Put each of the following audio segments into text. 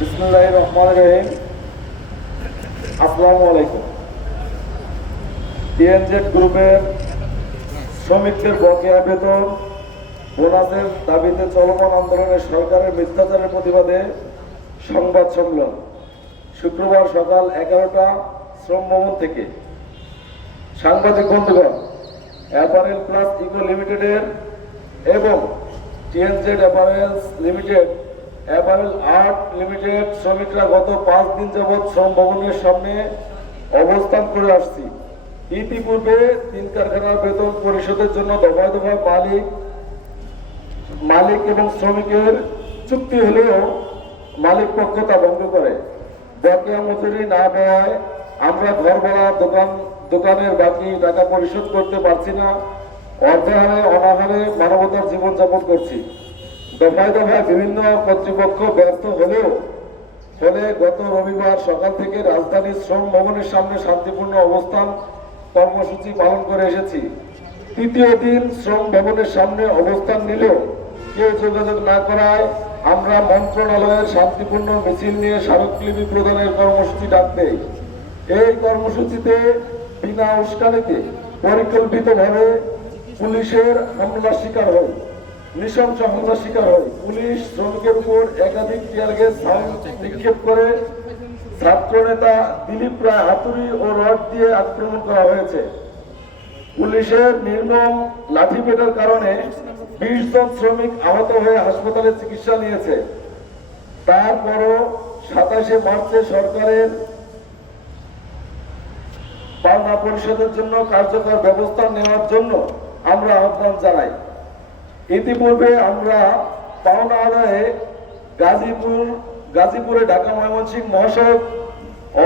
বিসমিল্লাহির রহমানির রহিম। আসসালামু আলাইকুম। টিএনজেড গ্রুপের শ্রমিকদের বকেয়া বেতন বোনাসের দাবিতে চলমান আন্দোলনে সরকারের মিথ্যাচারের প্রতিবাদে সংবাদ সম্মেলন শুক্রবার সকাল 11টা শ্রম ভবন থেকে। সাংবাদিক বন্ধুগণ, অ্যাপারেল প্লাস ইকো লিমিটেডের এবং TNZ apparels limited, apparel art limited শ্রমিকরা গত 5 দিন যাবৎ শ্রম ভবনের সামনে অবস্থান করে আসছি। ইতিপূর্বে 3 কারখানার বেতন পরিশোধের জন্য দফায় দফায় মালিক এবং শ্রমিকের চুক্তি হলেও মালিক পক্ষ তা ভঙ্গ করে। বকেয়া মজুরি না দেওয়ায় আমরা ঘর ভাড়া, দোকানের বাকি টাকা পরিশোধ করতে পারছি না। অর্ধাহারে অনাহারে মানবতার জীবনযাপন করছি। দফায় দফায় বিভিন্ন কর্তৃপক্ষ ব্যর্থ হলে গত রবিবার সকাল থেকে রাজধানীর শ্রম ভবনের সামনে শান্তিপূর্ণ অবস্থান কর্মসূচি পালন করে এসেছি। তৃতীয় দিন শ্রম ভবনের সামনে অবস্থান নিলেও কেউ যোগাযোগ না করায় আমরা মন্ত্রণালয়ের শান্তিপূর্ণ মিছিল নিয়ে স্মারকলিপি প্রদানের কর্মসূচি ডাক দেই। এই কর্মসূচিতে বিনা উস্কানিতে পরিকল্পিতভাবে পুলিশের হামলার শিকার হয়, নৃশংস হামলার শিকার হয়। পুলিশ শ্রমিকের উপর একাধিক টিয়ার গ্যাস নিক্ষেপ করে। ছাত্র নেতা দিলীপ রায় হাতুড়ি ও রড দিয়ে আক্রমণ করা হয়েছে। পুলিশের নির্মম লাঠিপেটার কারণে 20 জন শ্রমিক আহত হয়ে হাসপাতালে চিকিৎসা নিয়েছে। তারপরও 27শে মার্চে সরকারের পাওনা পরিশোধের জন্য কার্যকর ব্যবস্থা নেওয়ার জন্য আমরা আহ্বান জানাই। ইতিপূর্বে আমরা পাওনা আদায়ে গাজীপুরে ঢাকা ময়মনসিংহ মহাসড়ক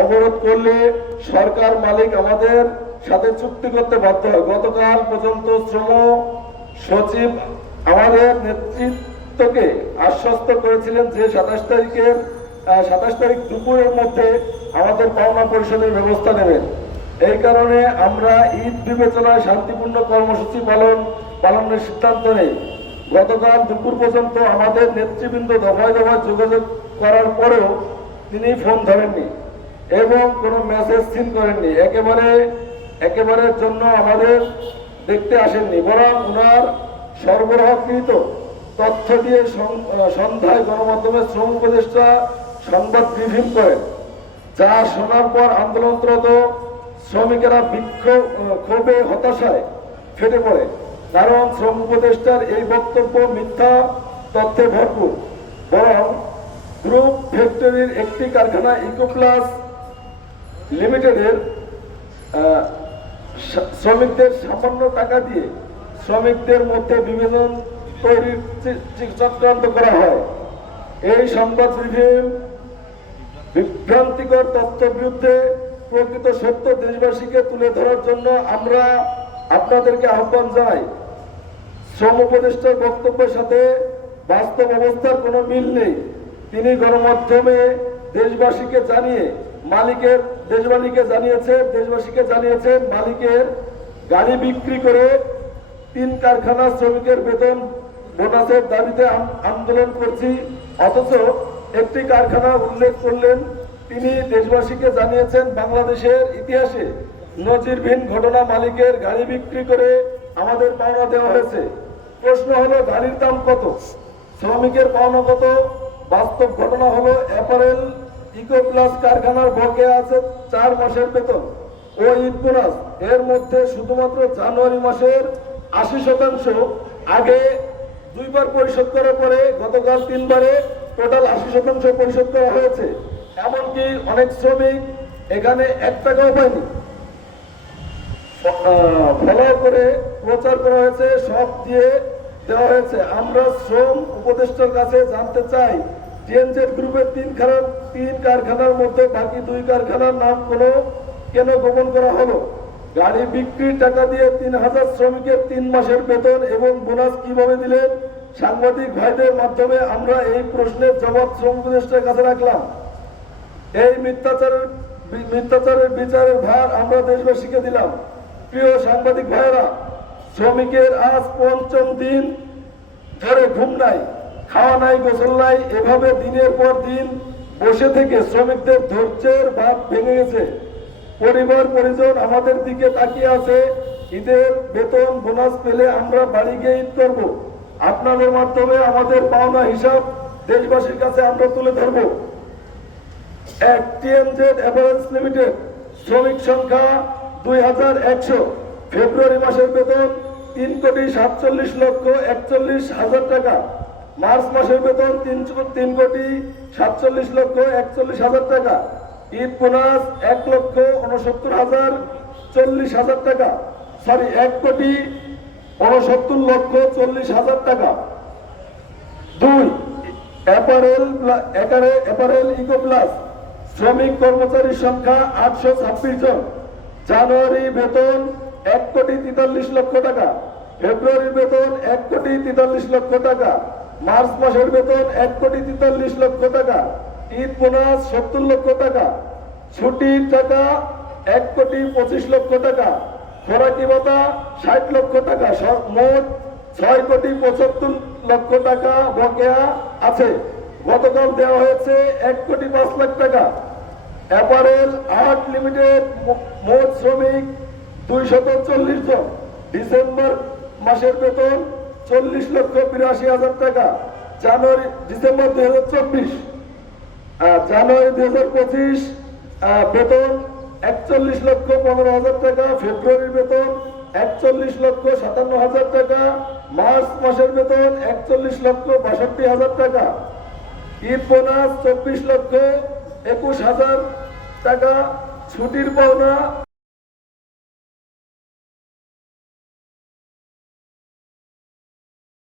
অবরোধ করলে সরকার মালিক আমাদের সাথে চুক্তি করতে বাধ্য হয়। গতকাল পর্যন্ত শ্রম সচিব আমাদের নেতৃত্বকে আশ্বস্ত করেছিলেন যে 27 তারিখ দুপুরের মধ্যে আমাদের পাওনা পরিশোধের ব্যবস্থা নেবেন। এই কারণে আমরা ঈদ বিবেচনায় শান্তিপূর্ণ কর্মসূচি পালনের সিদ্ধান্ত নেই। গতকাল দুপুর পর্যন্ত আমাদের নেতৃবৃন্দ দফায় দফায় যোগাযোগ করার পরেও তিনি ফোন ধরেননি এবং কোনো মেসেজ সিন করেননি। একেবারের জন্য আমাদের দেখতে আসেননি, বরং ওনার সরবরাহকৃত তথ্য দিয়ে সন্ধ্যায় গণমাধ্যমে শ্রম উপদেষ্টা সংবাদ ব্রিফিং করেন। যা শোনার পর আন্দোলনরত শ্রমিকেরা ক্ষোভে হতাশায় ফেটে পড়ে, কারণ শ্রম উপদেষ্টার এই বক্তব্য মিথ্যা তথ্যে ভরপুর। বরং গ্রুপ ফ্যাক্টরির একটি কারখানা ইকোপ্লাস লিমিটেডের শ্রমিকদের সামান্য টাকা দিয়ে শ্রমিকদের মধ্যে বিভাজন তৈরির চক্রান্ত করা হয়। এই সংবাদ ব্রিফিং বিভ্রান্তিকর তথ্যের বিরুদ্ধে প্রকৃত সত্য দেশবাসীকে তুলে ধরার জন্য আমরা আপনাদেরকে আহ্বান জানাই। শ্রম উপদেষ্টার বক্তব্যের সাথে বাস্তব অবস্থার কোনো মিল নেই। তিনি গণমাধ্যমে দেশবাসীকে জানিয়েছেন মালিকের গাড়ি বিক্রি করে 3 কারখানা শ্রমিকের বেতন বোনাসের দাবিতে আন্দোলন করছি। অথচ একটি কারখানা উল্লেখ করলেন। তিনি দেশবাসীকে জানিয়েছেন বাংলাদেশের ইতিহাসে নজিরবিহীন ঘটনা, মালিকের গাড়ি বিক্রি করে আমাদের পাওনা দেওয়া হয়েছে। প্রশ্ন হলো, গাড়ির দাম কত, শ্রমিকের পাওনা কত? বাস্তব ঘটনা হলো অ্যাপারেল ইকোপ্লাস কারখানার বকেয়া আছে 4 মাসের বেতন ও ঈদ বোনাস। এর মধ্যে শুধুমাত্র জানুয়ারি মাসের 80% আগে 2 বার পরিশোধ করার পরে গতকাল 3 বারে টোটাল 80% পরিশোধ করা হয়েছে। এমনকি অনেক শ্রমিক এখানে 1 টাকাও পায়নি। ফলো করে প্রচার করা হয়েছে, সব দিয়ে দেওয়া হয়েছে। আমরা শ্রম উপদেষ্টার কাছে জানতে চাই, টিএনজেড গ্রুপের 3 কারখানার মধ্যে বাকি 2 কারখানার নাম কেন গোপন করা হলো? গাড়ি বিক্রির টাকা দিয়ে 3000 শ্রমিকের 3 মাসের বেতন এবং বোনাস কিভাবে দিলেন? সাংবাদিক ভাইদের মাধ্যমে আমরা এই প্রশ্নের জবাব শ্রম উপদেষ্টার কাছে রাখলাম। এই মিথ্যাচারের বিচারের ভার আমরা দেশবাসীকে দিলাম। প্রিয় সাংবাদিক ভাইয়েরা, শ্রমিকের আজ 5ম দিন ধরে ঘুম নাই, খাওয়া নাই, গোসল নাই, এভাবে দিনের পর দিন বসে থেকে শ্রমিকদের ধৈর্যের ভাব ভেঙে গেছে। পরিবার পরিজন আমাদের দিকে তাকিয়ে আছে। ঈদের বেতন বোনাস পেলে আমরা বাড়ি গিয়ে ঈদ করব। আপনাদের মাধ্যমে আমাদের পাওনা হিসাব দেশবাসীর কাছে আমরা তুলে ধরব। এক টিএমজেড এভারেজ লিমিটেড শ্রমিক সংখ্যা 2100, ফেব্রুয়ারি মাসের বেতন 3,47,41,000 টাকা, মার্চ মাসের বেতন 3,47,41,000 টাকা, ঈদ বোনাস 1,69,40,000 টাকা, 1,69,40,000 টাকা। 2 অ্যাপারেল ইকো প্লাস শ্রমিক কর্মচারীর সংখ্যা 826 জন, জানুয়ারি বেতন 1,43,00,000 টাকা, ফেব্রুয়ারি বেতন 1,43,00,000 টাকা, মার্চ মাসের বেতন 1,43,00,000 টাকা, ঈদ বোনাস 70 লক্ষ টাকা, ছুটির টাকা 1,25,00,000 টাকা, খোরাকি ভাতা 60 লক্ষ টাকা, মোট 6,75,00,000 টাকা বকেয়া আছে। গতকাল দেওয়া হয়েছে 1,05,00,000 টাকা। অ্যাপারেল আর্ট লিমিটেড মোট শ্রমিক 240 জন, ডিসেম্বর মাসের বেতন 40,82,000 টাকা, ডিসেম্বর 2024, জানুয়ারি 2025 বেতন 41,15,000 টাকা, ফেব্রুয়ারির বেতন 41,57,000 টাকা, মার্চ মাসের বেতন 41,62,000 টাকা, ঈদ বোনাস 24,21,000 টাকা, ছুটির পাওনা